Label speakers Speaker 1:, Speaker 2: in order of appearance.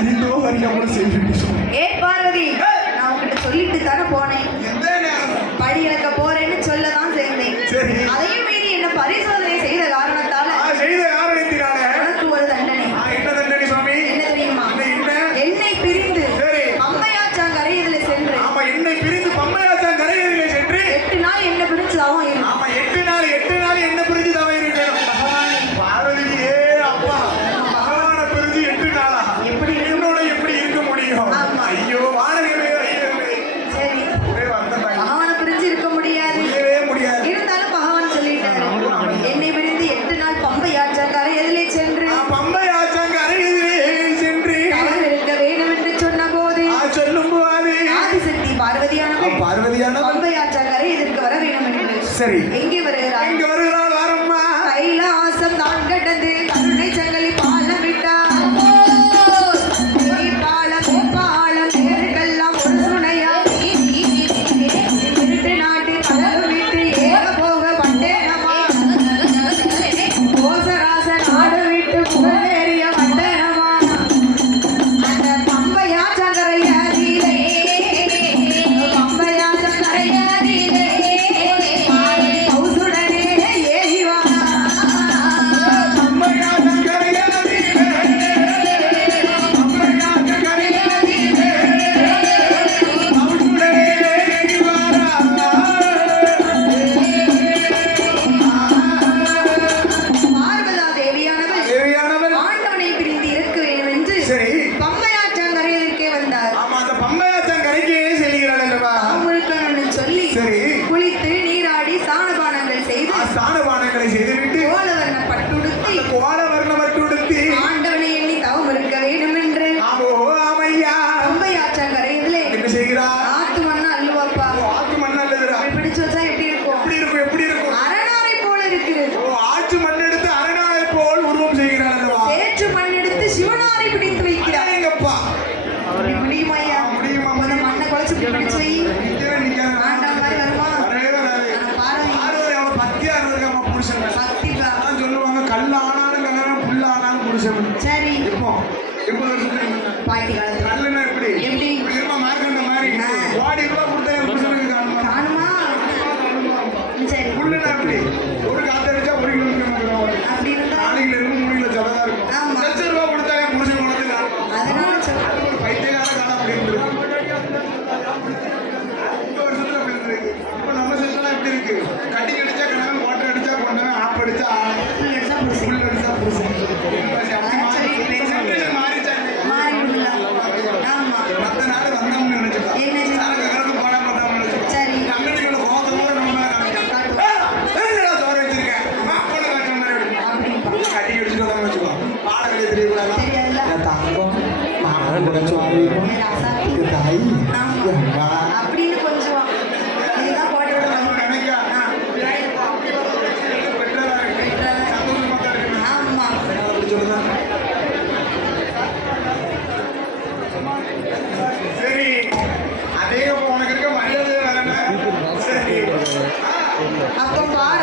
Speaker 1: அறிந்து அறியாமல
Speaker 2: செய்து நான் உங்ககிட்ட சொல்லிட்டு தானே போனேன் படி இழக்க போறேன்னு சொல்ல தான் சேர்ந்தேன் அதையும் மீறி என்ன பரிசு
Speaker 1: சரி.
Speaker 2: இங்கே வருகிறார்
Speaker 1: இங்கே வருகிறார் வாரம்மா.
Speaker 2: கைலாசம் தான் கடந்து கருணை சங்கலி பாலம் விட்டார். போக பட்டேனமா கோசராசன் ஆடு விட்டு
Speaker 1: புகழ்
Speaker 2: குளித்து நீராடி சாணபானங்கள் செய்து
Speaker 1: சாணபானங்களை செய்து சந்தோஷம்
Speaker 2: சரி
Speaker 1: டீ அடிச்சுட்டு வந்தாங்க வச்சுக்கோ. பாடகரே தெரியக்கூடாது
Speaker 2: தங்கம்
Speaker 1: நான்
Speaker 2: நினைச்சு
Speaker 1: வாங்குவோம் இது பாரு.